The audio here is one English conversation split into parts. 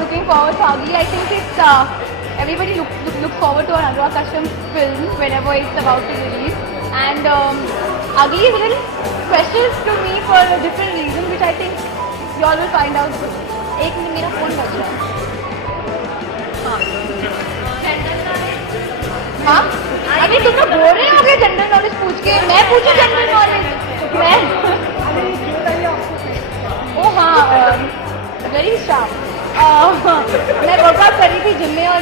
looking forward to Ugly. I think it's everybody look forward to Anurag Kashyap's film whenever it's about to release. And Ugly is a little special to me for a different reason, which I think you all will find out soon. एक minute मेरा phone बज रहा है. हाँ अभी तुम लोग बोल रहे हो जनरल नॉलेज पूछ के मैं पूछूं जनरल नॉलेज मैं ओ हाँ वेरी शार्प मैं वर्कआउट कर रही थी जिम में और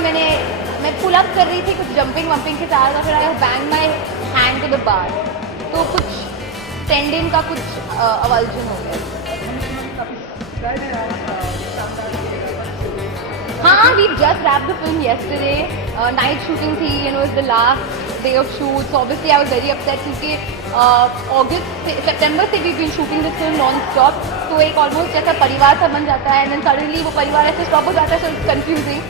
मैं पुल अप कर रही थी कुछ जंपिंग वंपिंग के साथ और फिर I bang my hand to the bar तो कुछ टेंडिन का कुछ अवल्जन हो गया. हाँ we just wrapped the film yesterday. Night shooting थी, you know, it's the last day of shoot. So obviously I was very upset क्योंकि September से we've been shooting this film non-stop. तो एक almost जैसा परिवार सा बन जाता है and then suddenly वो परिवार ऐसे stop हो जाता है, so it's confusing.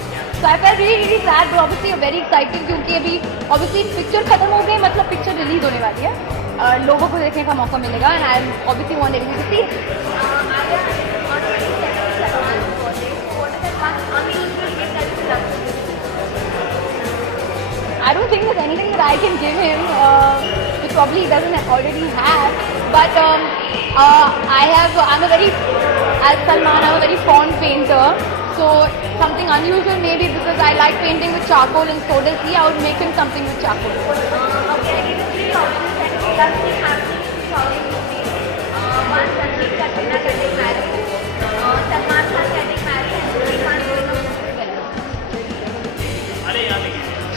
So I felt really sad, but obviously I'm very excited क्योंकि अभी obviously picture खत्म हो गई, मतलब picture release होने वाली है. लोगों को देखने का मौका मिलेगा and I obviously want everyone to see it. I don't think there's anything that I can give him, which probably he doesn't already have. But I'm a very, as Salman, I'm a very fond painter. So something unusual maybe because I like painting with charcoal and so does he. I would make him something with charcoal. Okay, I gave him 3 options and he doesn't have to solve movies. One, Sandeep Katrina getting married. Salman Khan getting married and Srikanth doing a movie together.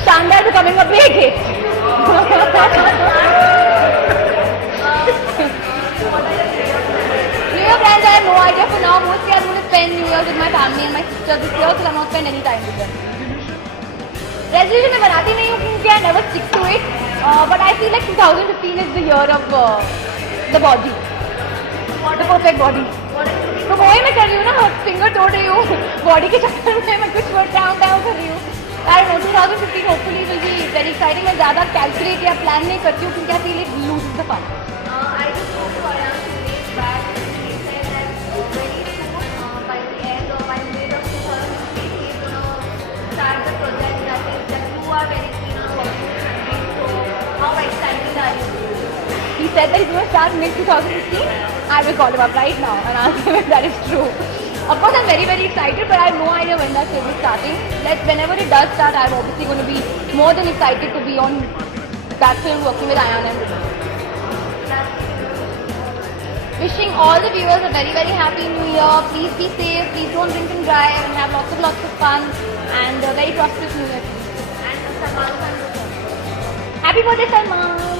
Shandar becoming a big hit. New Year plans, I have no idea for now. Mostly I'm going to spend New Year with my family and my sister this year, so I'm not spend any time with them. Resolution मैं बनाती नहीं हूँ क्योंकि I never stick to it. But I feel like 2015 is the year of the body, the perfect body. तो वही मैं कर रही हूँ ना, फिंगर तोड़ रही हूँ बॉडी के चक्कर में मैं कुछ डाउन कर रही हूँ. I don't know, 2015 hopefully will be very exciting. मैं ज़्यादा calculate या plan नहीं करती हूँ क्योंकि I feel it loses the fun. I just spoke to Aryan 2 days back and he said that very soon by the end or by mid of 2015 he's going to start the project that you are very keen on working with Sandeep. So how excited are you? He said that he's going to start mid 2015. I will call him up right now and ask him if that is true. Of course, I'm very, very excited, but I have no idea when that film is starting. Whenever it does start, I'm obviously going to be more than excited to be on that film working with Ayan and Ruby. Wishing all the viewers a very, very happy New Year. Please be safe, please don't drink and drive, and have lots of fun, and a very prosperous New Year. And Salman Khan. Happy birthday, Salman!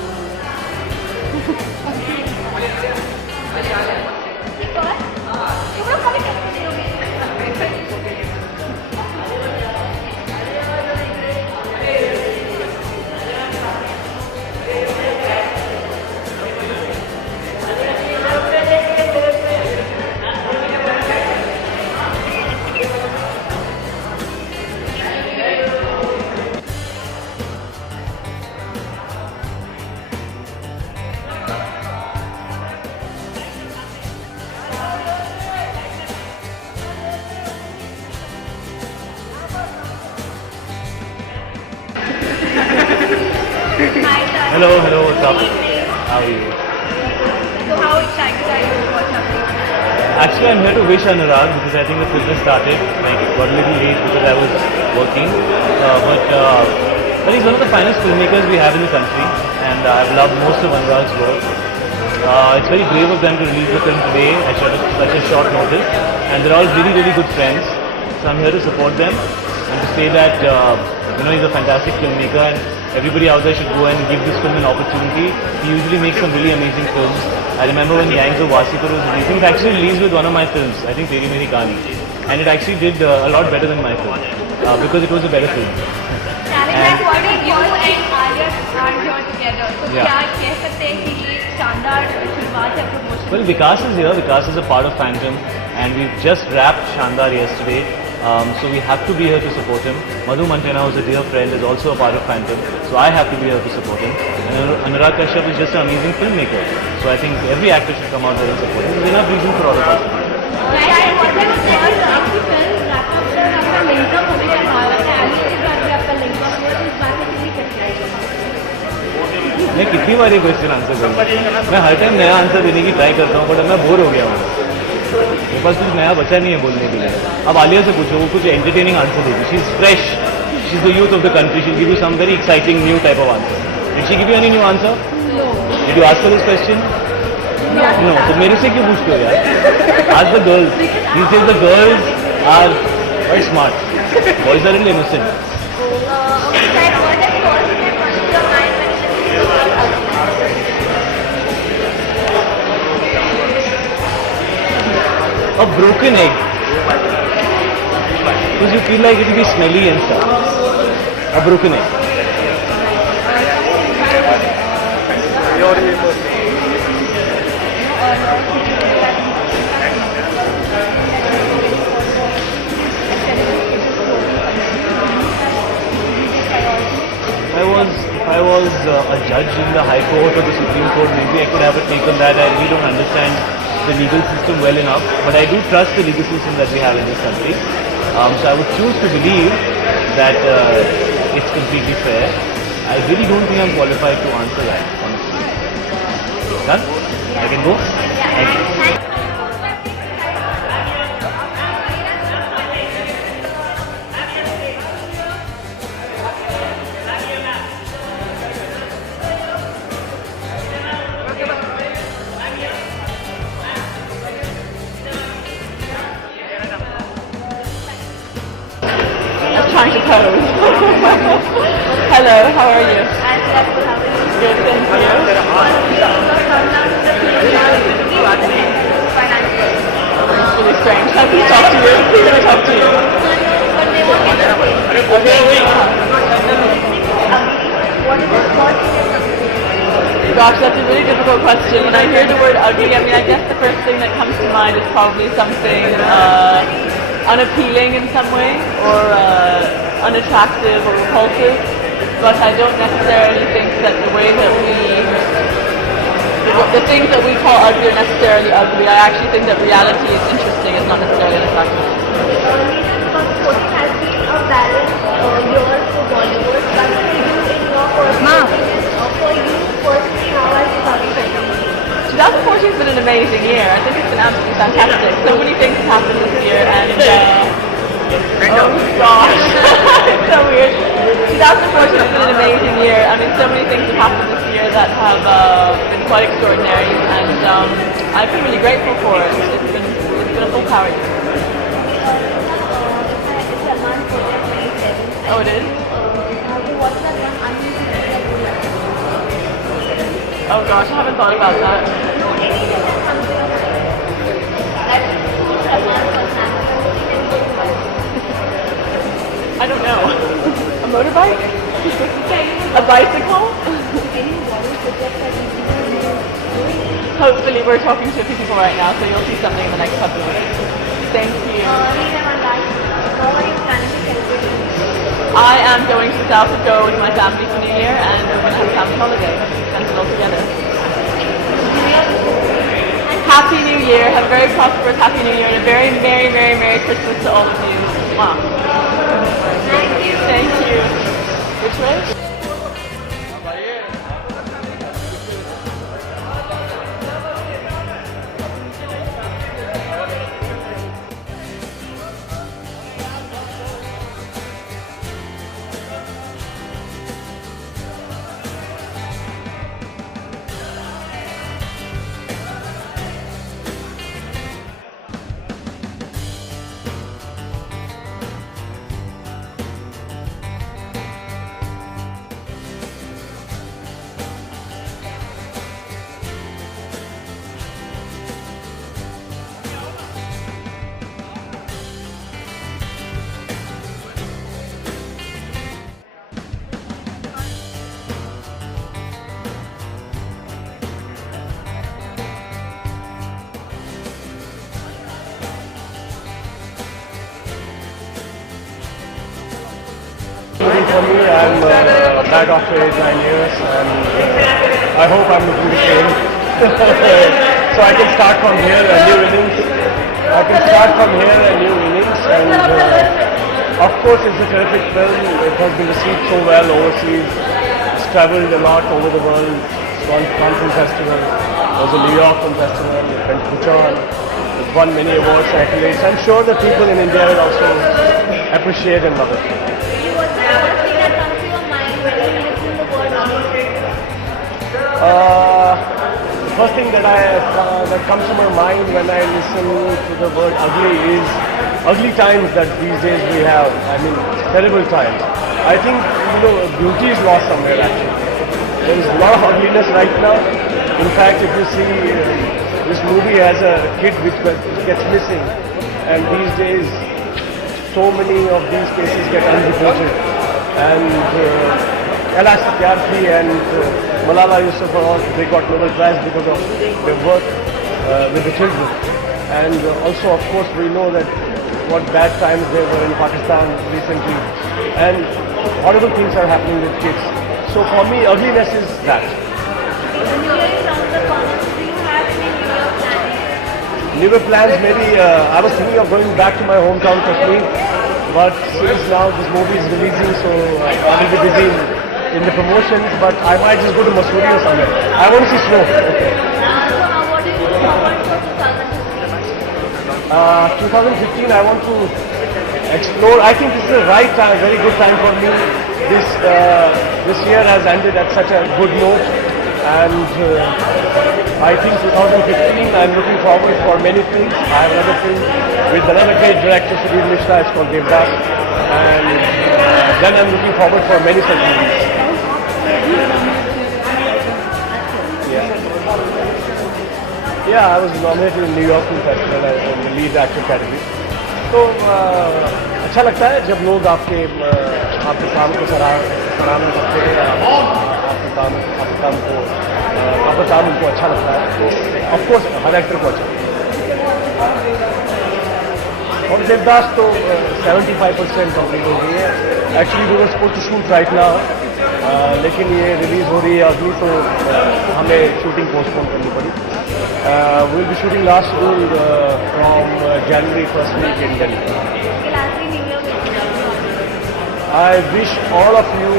Hello, what's up? How are you? So how excited are you to watch something? Actually, I'm here to wish Anurag because I think the film started, like, got a little late because I was working. But he's one of the finest filmmakers we have in the country, and I've loved most of Anurag's work. It's very brave of them to release the film today at such a short notice, and they're all really, really good friends. So I'm here to support them and to say that he's a fantastic filmmaker and everybody out there should go and give this film an opportunity. He usually makes some really amazing films. I remember when Gangs of Wasipur was releasing, it actually released with one of my films, I think Teri Meri Kahani, and it actually did a lot better than my film because it was a better film. What if you and Arya are here together? So क्या कह सकते हैं कि ये शानदार शुरुआत है promotion? Well, Vikas is here. Vikas is a part of Phantom, and we've just wrapped Shandar yesterday. So we have to be here to support him. Madhu Mantena, who's a dear friend, is also a part of Phantom. So I have to be here to support him. And Anurag Kashyap is just an amazing filmmaker. So I think every actor should come out there and support him. There's enough reason for all of us. Was there a film wrapped up the मैं कितनी बार ये question answer करूँ? मैं हर time नया answer देने की try करता हूँ, बट मैं बोर हो गया हूँ। मेरे पास कुछ नया बचा नहीं है बोलने के लिए। अब आलिया से पूछो, वो कुछ एंटरटेनिंग आंसर देगी। She is fresh, she is the youth of the country, she give you some very exciting new type of answer. Did she give you any new answer? Did you ask for this question? No. तो मेरे से क्यों पूछते हो यार? आज the girls, these days the girls are very smart. Boys are really innocent. A broken egg. Because you feel like it will be smelly and stuff. A broken egg. If I was a judge in the High Court or the Supreme Court, maybe I could have a take on that. I really don't understand the legal system well enough, but I do trust the legal system that we have in this country. So I would choose to believe that it's completely fair. I really don't think I'm qualified to answer that, honestly. Done? I can go? Thank you. Trying to pose. Hello, how are you? And that's what happened. Good, thank you. It's really strange. How can we talk to you? We're going to talk to you. But they won't get the pay. Okay, wait. What is the thought in your company? Gosh, that's a really difficult question. When I hear the word ugly, I mean, I guess the first thing that comes to mind is probably something unappealing in some way, or unattractive or repulsive. But I don't necessarily think that the way that the things that we call ugly are necessarily ugly. I actually think that reality is interesting, it's not necessarily unattractive. Sporting has been a balance year for Bollywood, but for you in your personal opinion, for you personally, how has 2020 been? 2014 has been an amazing year. I think it's been absolutely fantastic. So many things have happened this year, and oh gosh, it's so weird. 2014 has been an amazing year. I mean, so many things have happened this year that have been quite extraordinary, and I've been really grateful for it. It's been a full power year. Oh, it is? Oh gosh, I haven't thought about that. I don't know. A motorbike? A bicycle? Hopefully we're talking to a few people right now, so you'll see something in the next couple of weeks. Thank you. I am going to South Africa with my family for New Year, and we're going to have a family holiday. Spend it all together. Happy New Year. Have a very prosperous Happy New Year, and a very Merry, Merry, Merry Christmas to all of you. Mwah. Thank you. Thank you. Which way? For me, I'm back after 8-9 years, and I hope I'm looking the same. So I can start from here a new innings. And of course it's a terrific film. It has been received so well overseas. traveled a lot over the world. Gone to Cannes Festival, was a New York Film Festival, went to Bhutan, won many awards, accolades. I'm sure the people in India will also appreciate and love it. What's the first thing that comes to your mind when you listen to the word ugly? The first thing that comes to my mind when I listen to the word ugly is ugly times that these days we have. I mean, terrible times. I think beauty is lost somewhere actually. There is a lot of ugliness right now. In fact, if you see this movie has a kid which gets missing, and these days so many of these cases get unreported. And Kailash Satyarthi and Malala Yousafzai, they got Nobel Prize because of their work with the children. And also, of course, we know that what bad times there were in Pakistan recently, and horrible things are happening with kids. So for me, ugliness is that. The New Year is around the corner. Do you have any New Year plans? New Year plans, maybe I was thinking of going back to my hometown, Kashmir. But since now this movie is releasing, so I will be busy in the promotions. But I might just go to Mussoorie or somewhere. I want to see snow. What do you look forward to 2015? 2015, I want to explore. I think this is the right time, very good time for me. This year has ended at such a good note, and I think 2015 I'm looking forward for many things. I have another film with another great director, Sudhir Mishra. It's called Devdas, and then I'm looking forward for many such movies. Yeah, I was nominated in New York Film Festival as the lead actor category. तो अच्छा लगता है जब लोग आपके काम को सराहना करते हैं, आपके काम को आपका काम उनको अच्छा लगता है, तो ऑफकोर्स हर एक्टर को अच्छा लगता है. और देवदास तो 75% कंप्लीट हो गई है. Actually we were supposed to shoot right now, लेकिन ये रिलीज हो रही है अभी, तो हमें शूटिंग पोस्टपोन करनी पड़ी. We'll be shooting last school from January first week in Delhi. I wish all of you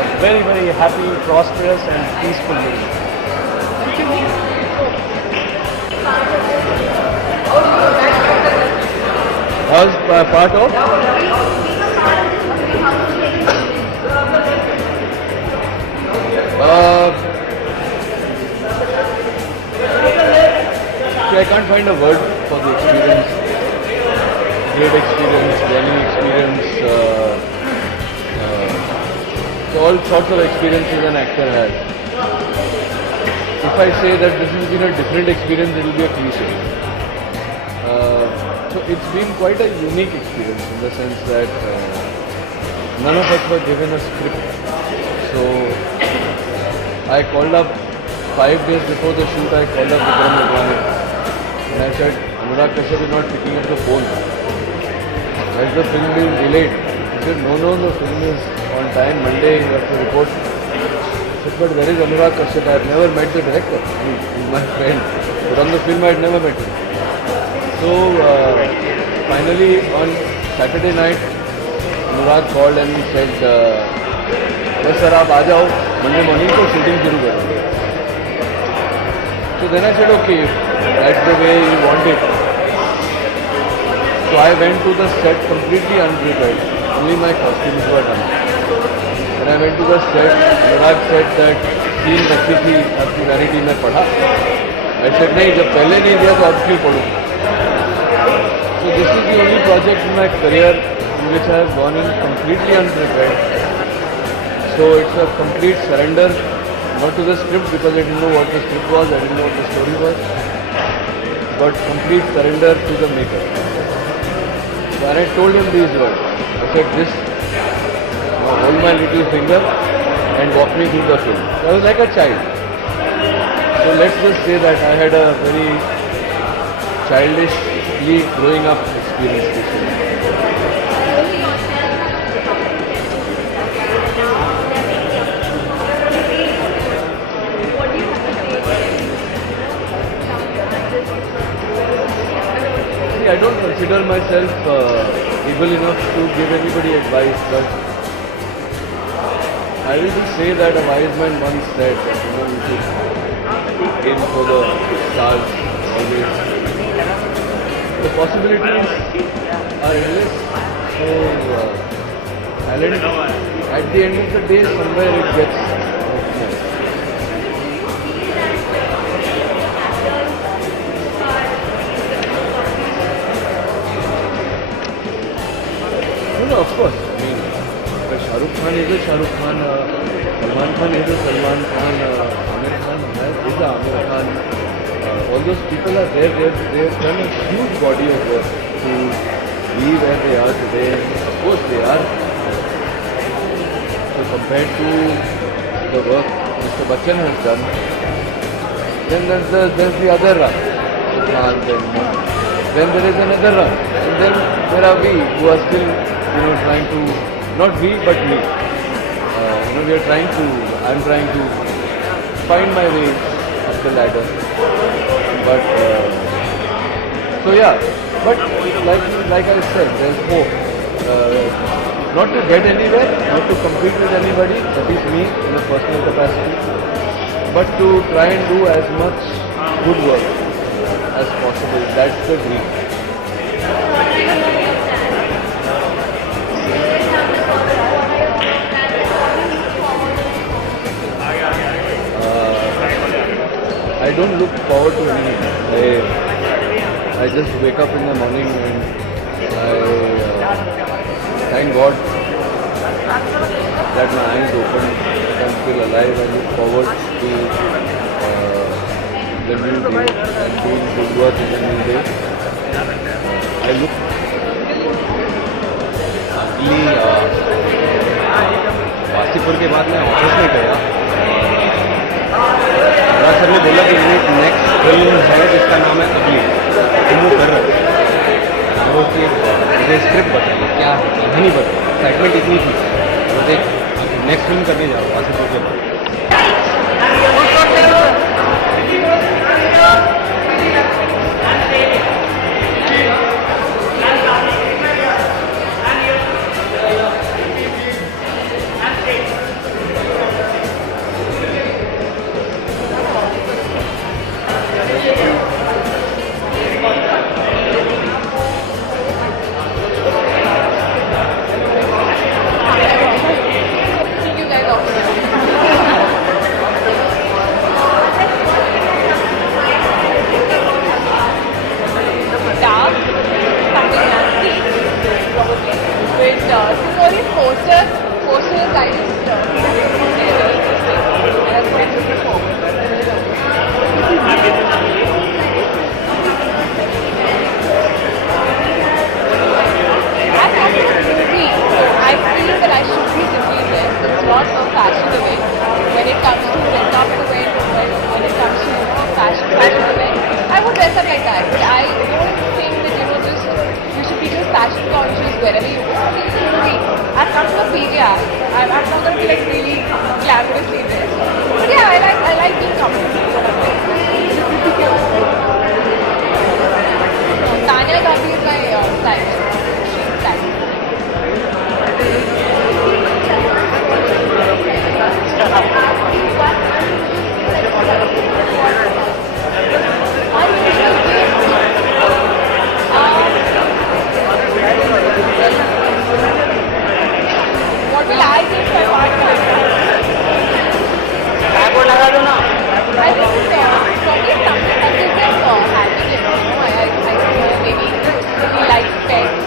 a very, very happy, prosperous and peaceful new year. As part of? I can't find a word for the experience. Great experience, learning experience, so all sorts of experiences an actor has. If I say that this has been a different experience, it will be a cliche. So it's been quite a unique experience in the sense that none of us were given a script. So I called up 5 days before the shoot. I called up Vikram Ladwani. And I said, Anurag Kashyap is not picking up the phone. Has the film been delayed? He said, no, the film is on time. Monday you have to report. I said, but where is Anurag Kashyap? I have never met the director. He's my friend. But on the film I had never met him. So finally on Saturday night, Anurag called and he said, yes sir, aap aa jao. Monday morning ko shooting shuru karo. So then I said, okay, that's the way you want it. So I went to the set completely unprepared. Only my costumes were done. When I went to the set, Anurag said that scene रखी थी आपकी vanity में पढ़ा. I said नहीं, जब पहले नहीं दिया तो अब क्यों पढ़ूं? So this is the only project in my career in which I have gone in completely unprepared. So it's a complete surrender. Not to the script because I didn't know what the script was, I didn't know what the story was, but complete surrender to the maker. So and I told him these words. I said, this, hold my little finger and walk me through the film. So I was like a child. So let's just say that I had a very childishly growing up experience this film. I don't consider myself able enough to give anybody advice, but I I will just say that a wise man once said that you should aim for the stars always. The possibilities are endless. So at the end of the day, somewhere it gets optimal. No, of course. I mean, Shah Rukh Khan is a Shah Rukh Khan, Salman Khan is a Salman Khan, Amir Khan is a Amir Khan. All those people are there. They've done a huge body of work to be where they are today. Of course, they are. So compared to the work Mr. Bachchan has done, then there's the other run. Then there is another run. And then there are we who are still, trying to, not we, but me. I'm trying to find my way up the ladder. But, so yeah, but like I said, there's hope. Not to get anywhere, not to compete with anybody, that is me in a personal capacity, but to try and do as much good work as possible. That's the dream. I don't look forward to anything. I just wake up in the morning and I thank God that my eyes open, that I'm still alive. I look forward to the new day and doing good work in the new day. I look Wasseypur के बाद मैं office में गया। Sir ने बोला कि ये next film है जिसका नाम है अगली, तुम वो कर रहे हो। मुझे स्क्रिप्ट बताइए, क्या है कहानी बताइए, एक्साइटमेंट इतनी थी। मुझे नेक्स्ट फिल्म करने जाओ वासीपुर के बाद। fashion conscious wherever you go. I've come to a PJ. I'm not going to be like really glamorously dressed. But yeah, I like being comfortable. Tanya Gandhi is my stylist. She's stylist. What will I give my partner? I think probably something that is like having, maybe if he likes pets.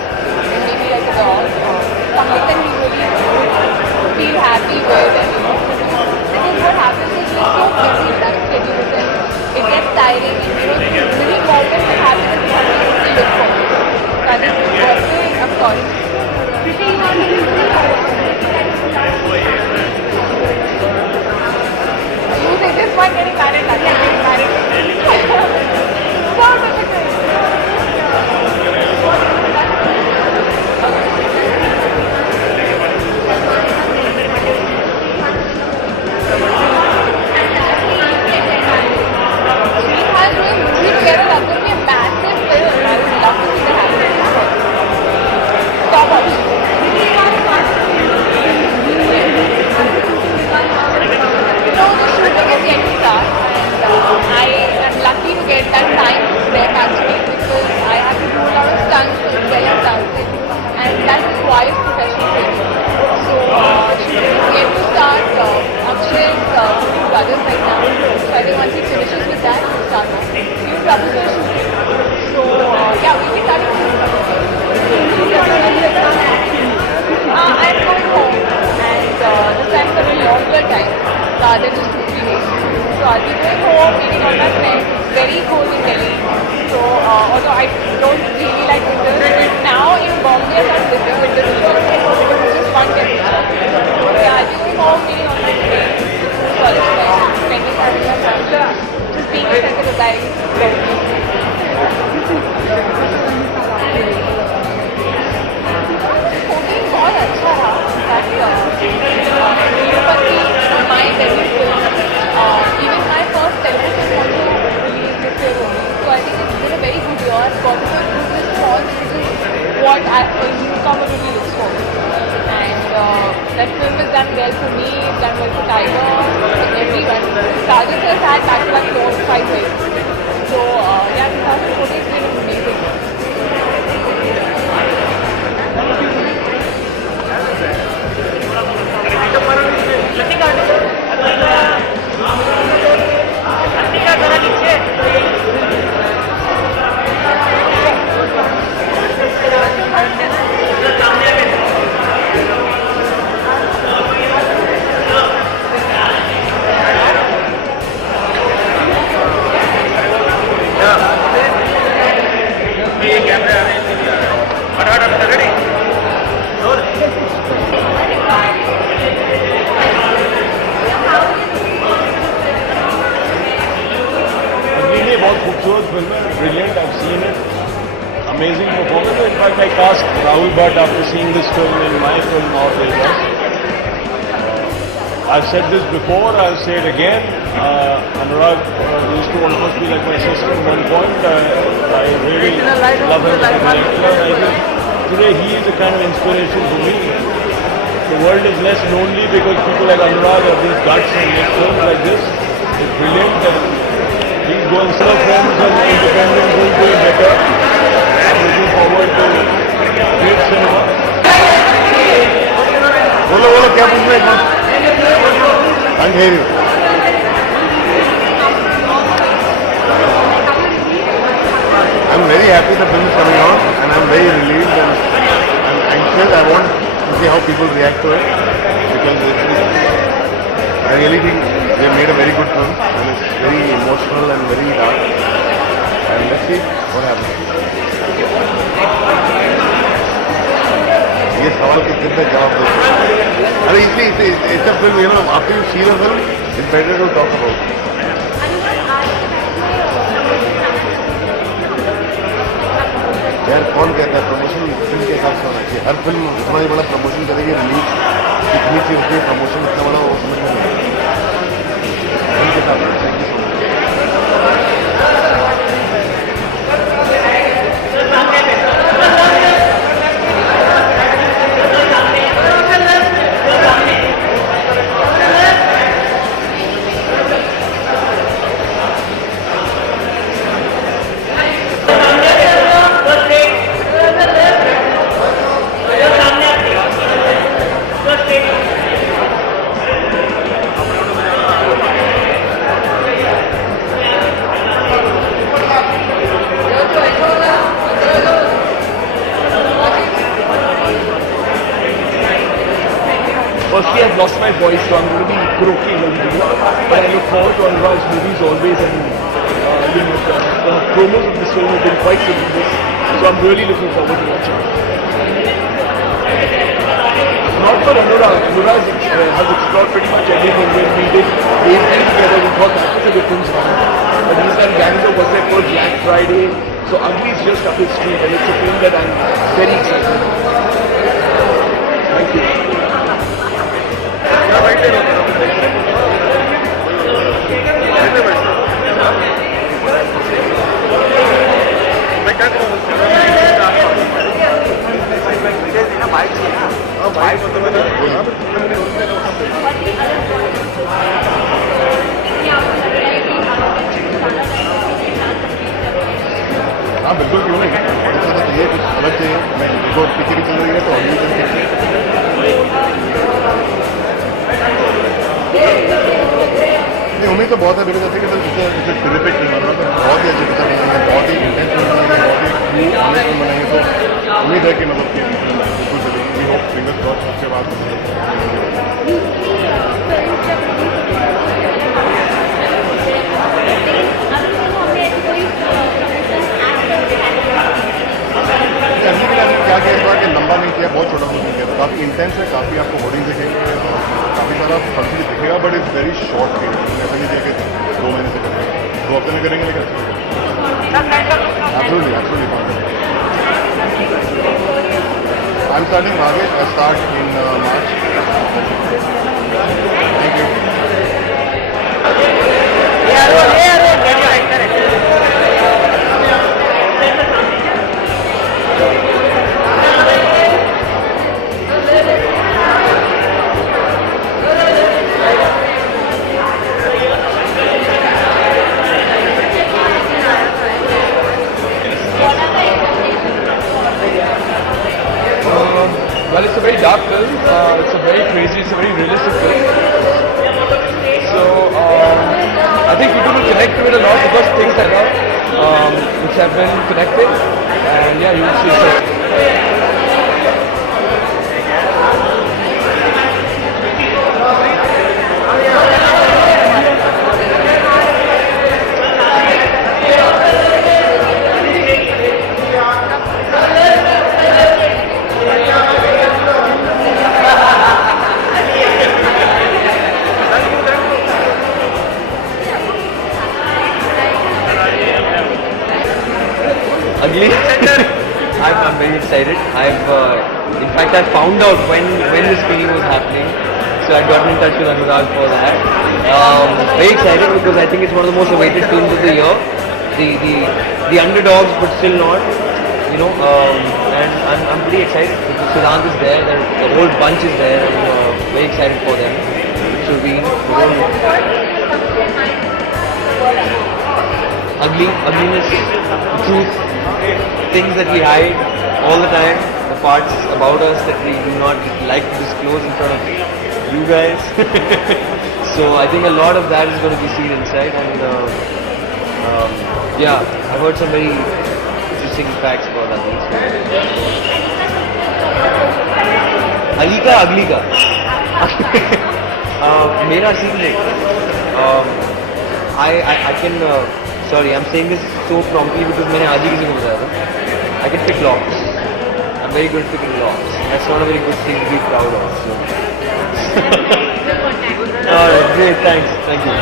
well for me, it's done well for Tiger, and everyone. Kajal has had back-to-back 4-5 wins. So, yeah, 2014 has been amazing. really बहुत खूबसूरत film है, brilliant. I've seen it. Amazing performance. In fact, I cast Rahul Bhatt after seeing this film in my film Our Vegas. I've said this before, I'll say it again. Anurag used to almost be like my sister at one point. I really love him as a director. I think today he is a kind of inspiration for me. The world is less lonely because people like Anurag have these guts and make films like this. It's brilliant. Please go and serve films and independent will do it better. I'm looking forward to great cinema. बोलो बोलो क्या पूछना है एक Can't hear you. I'm very happy the film is coming out and I'm very relieved and I'm anxious. I want to see how people react to it because I really think they made a very good film and it's very emotional and very dark. And let's see what happens. ये सवाल के कितने जवाब दो अरे इसलिए it's a film, you know, after you see the film it's better to talk about it. यार कौन कहता है प्रमोशन फिल्म के हिसाब से होना चाहिए हर फिल्म उतना ही बड़ा प्रमोशन करेगी रिलीज कितनी थी उसकी प्रमोशन इतना बड़ा वो समझ में नहीं फिल्म के हिसाब से thank you so Firstly, I've lost my voice, so I'm going to be croaky a little bit. But I look forward to Anurag's movies always, and you know, the promos of this film have been quite tremendous. So I'm really looking forward to watching it. Not for Anurag. Anurag has explored pretty much everything. When we did Avery together, we thought that was a different song. But he's done Gangster was there for Black Friday. So Ugly is just up his street, and it's a film that I'm very excited about. Thank you. हाँ बिल्कुल क्यों नहीं ऐसा तो चाहिए कुछ अलग चाहिए मैं देखो पीछे की चल रही है तो अगली नहीं उम्मीद तो बहुत है मेरे जैसे कि सर इसे टेरिफिक फिल्म बना तो बहुत ही अच्छी पिक्चर बनाएंगे बहुत ही इंटेंस फिल्म बनाएंगे बहुत ही ऑनेस्ट फिल्म बनाएंगे तो उम्मीद है कि मतलब कि बिल्कुल चलेगी वी होप फिंगर्स क्रॉस उसके बाद क्या किया इस बार कि लंबा नहीं किया बहुत छोटा नहीं किया तो काफ़ी इंटेंस है काफ़ी आपको बॉडी दिखेंगे काफ़ी सारा फंक्शन दिखेगा बट इट्स वेरी शॉर्ट है ऐसा नहीं दिया कि 2 महीने से करेंगे 2 हफ्ते में करेंगे लेकिन absolutely absolutely I am starting आगे I start in March thank you obviously it's a very realistic film. So I think people will connect to it a lot because things like that which have been connected, and yeah, you will see. Ugly. I'm very excited. In fact, I found out when the screening was happening, so I got in touch with Anurag for that. Very excited because I think it's one of the most awaited films of the year. The underdogs, but still not, you know. And I'm pretty excited because Siddhant is there. The whole bunch is there. And very excited for them. Shaveen, ugliness, the truth, things that we hide all the time, the parts about us that we do not like to disclose in front of you guys. So I think a lot of that is going to be seen inside, and yeah, I've heard some very interesting facts about that. Ali ka, ugly ka. Mera secret. I can. Sorry, I'm saying this so promptly because मैंने आज ही किसी को बताया था. I can pick locks. I'm very good at picking locks. That's not a very good thing to be proud of. So. Alright, great, thanks. Thank you.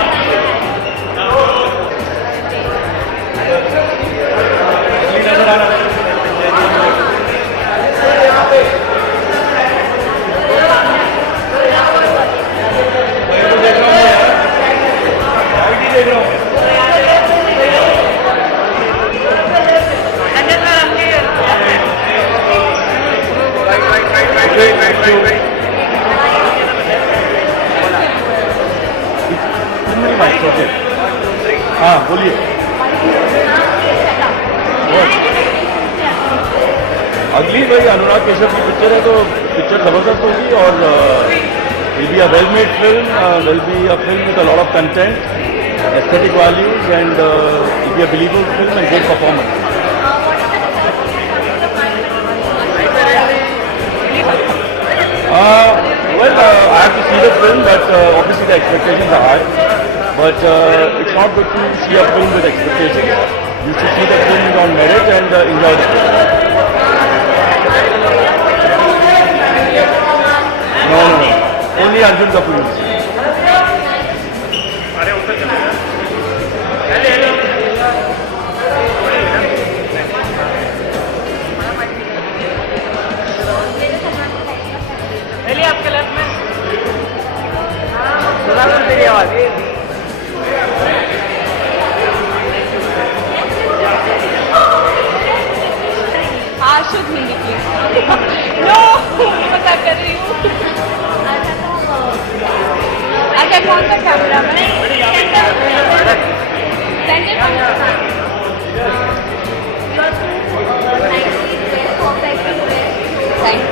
हाँ बोलिए. अगली भाई अनुराग केशव की पिक्चर है, तो पिक्चर जबरदस्त होगी और will be a well-made film, will be a film with a lot of content, aesthetic values, and will be a believable film and great performance. Well, I have to see the film, but obviously the expectations are high. But it's not good to see a film with expectations. You should see the film on merit and enjoy the film. No. Only Arjun Kapoor. आपके left में तेरी आवाज हाँ शुद्ध Hindi please. No मजाक कर रही हूँ. अच्छा कौन सा कैमरा में centre thank you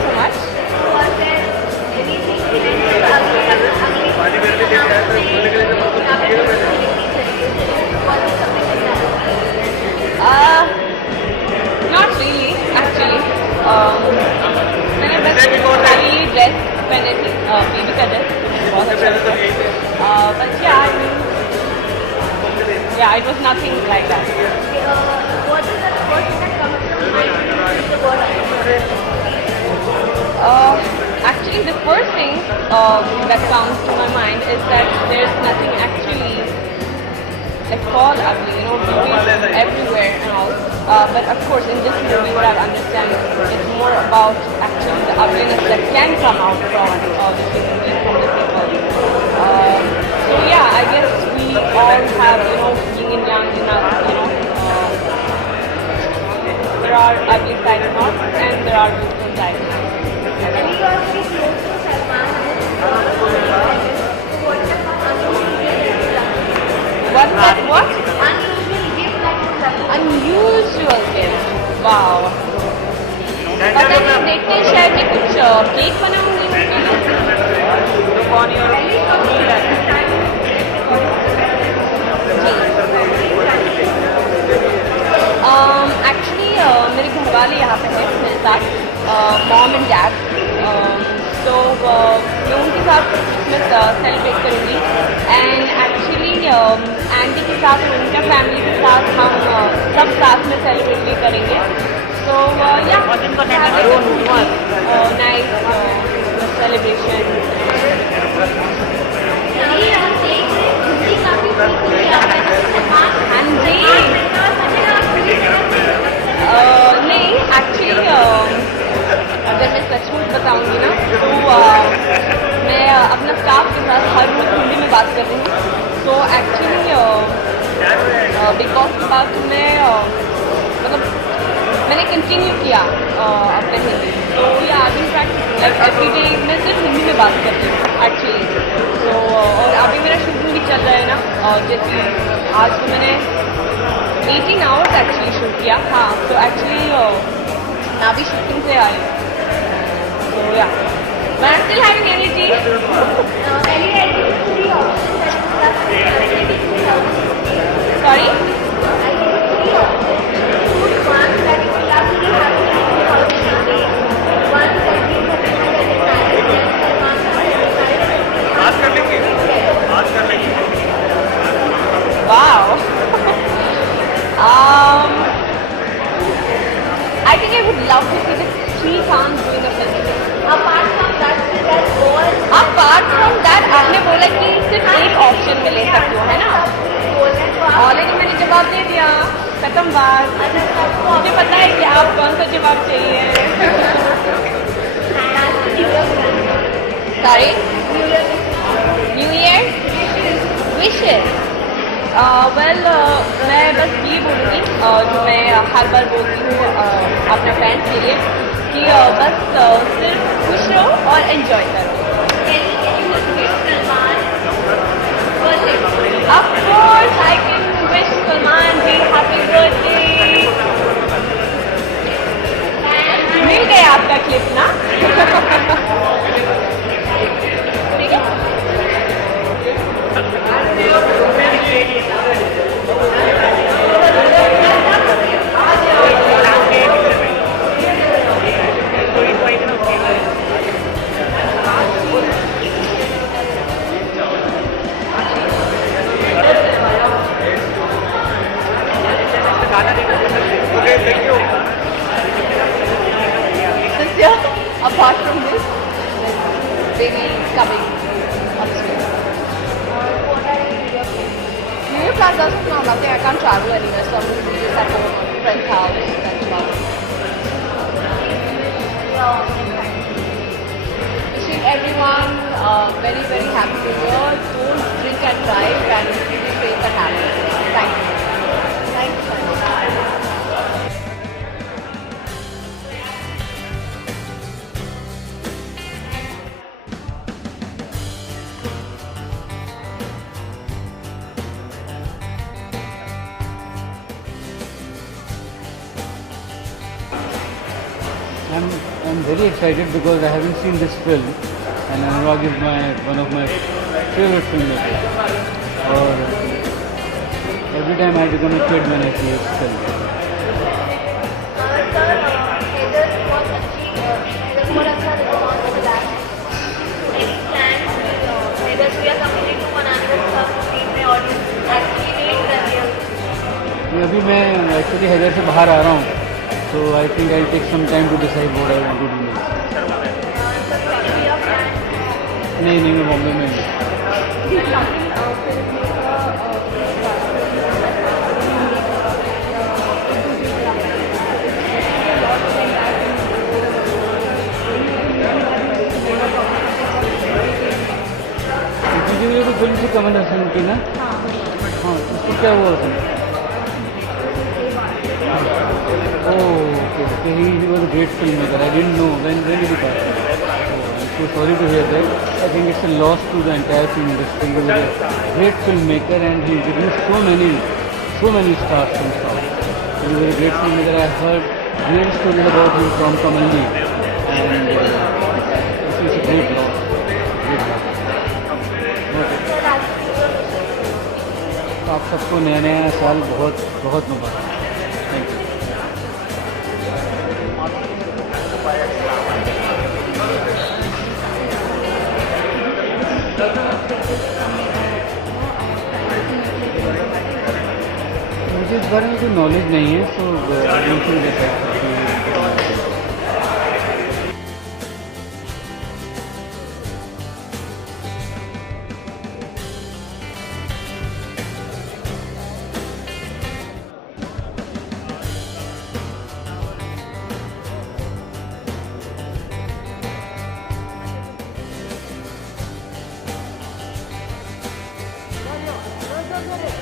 so much. Not really, actually. मैंने बस खाली ड्रेस पहने थी, बेबी का ड्रेस, बहुत अच्छा था. But yeah, it was nothing like that. What is the first thing that comes to mind when you see the word Actually, the first thing that comes to my mind is that there's nothing actually like called ugly, you know, beauty is everywhere and all. But of course, in this movie, what I've understand it's more about actually the ugliness that can come out from the human being, from the people. So yeah, I guess we all have, you know, yin and yang in us, you know. There are ugly sides and there are beautiful sides. and you are very close to Salman. What's that? What? Unusual gift that you have. Unusual gift. Wow. पता नहीं, देखते हैं शायद मैं कुछ cake बनाऊंगी उनके लिए. on your reel है? Actually मेरे घर वाले यहाँ पे हैं मेरे साथ, मॉम एंड डैड, तो मैं उनके साथ क्रिसमस सेलिब्रेट करूँगी एंड एक्चुअली आंटी के साथ और उनका फैमिली के साथ हम सब साथ में सेलिब्रेट भी करेंगे. So yeah, nice celebration. हाँ जी. नहीं एक्चुअली अगर मैं सचमुच बताऊंगी ना तो मैं अपना स्टाफ के साथ हर रोज हिंदी में बात कर रही हूँ. तो एक्चुअली बिग बॉस के बाद मैं मतलब मैंने कंटिन्यू किया अपने हिंदी. तो या I will practice like every day. मैं सिर्फ हिंदी में बात करती हूँ एक्चुअली. तो और अभी मेरा शूटिंग भी चल रहा है ना, जैसे आज तो मैंने 18 आवर्स एक्चुअली शूट किया. हाँ, तो एक्चुअली मैं अभी शूटिंग से आई. तो या मैं still having energy. Sorry. Wow. I think I would love to see the three khans doing a film. Apart from that, आपने बोला कि सिर्फ एक ऑप्शन में ले सकते हो, है ना? ऑलरेडी मैंने जवाब दे दिया. खत्म बात. मुझे पता है कि आप कौन सा जवाब चाहिए. Sorry? New Year? Wishes. Well मैं बस ये बोलूँगी जो मैं हर बार बोलती हूँ अपने फ्रेंड्स के लिए कि बस सिर्फ खुश रहो और एंजॉय करो. Of course, I can wish Salman ji happy birthday. मिल गया आपका क्लिप ना? ठीक है. Apart from this, baby coming upstairs. New Year plans as of now, nothing. I can't travel anywhere, so I'm going to be just at home at a friend's house. That's about it. Wishing everyone very, very happy New Year. Don't drink and drive and be safe and happy. Thank you. Thank you so much. I'm very excited because I haven't seen this film, and Anurag is one of my favorite filmmakers. Or every time I become a kid when I see his film. अभी मैं actually Haider से बाहर आ रहा हूँ. So I think I'll take some time to decide what I want to do next. नहीं मैं बॉम्बे में हूँ. तो फिल्म से कमल हसन की ना. हाँ, उसको क्या हुआ उसमें? Okay, he was a great filmmaker. I didn't know when did he pass? I'm so sorry to hear that. I think it's a loss to the entire film industry. He was a great filmmaker and he introduced so many stars from South. He was a great filmmaker. I heard great stories about him from Kamal Ji, and this is a great loss. Great loss. आप सबको नया नया साल बहुत बहुत मुबारक। Thank you. मुझे इस बारे में कोई नॉलेज नहीं है, सो बिल्कुल जैसा Go, go, go.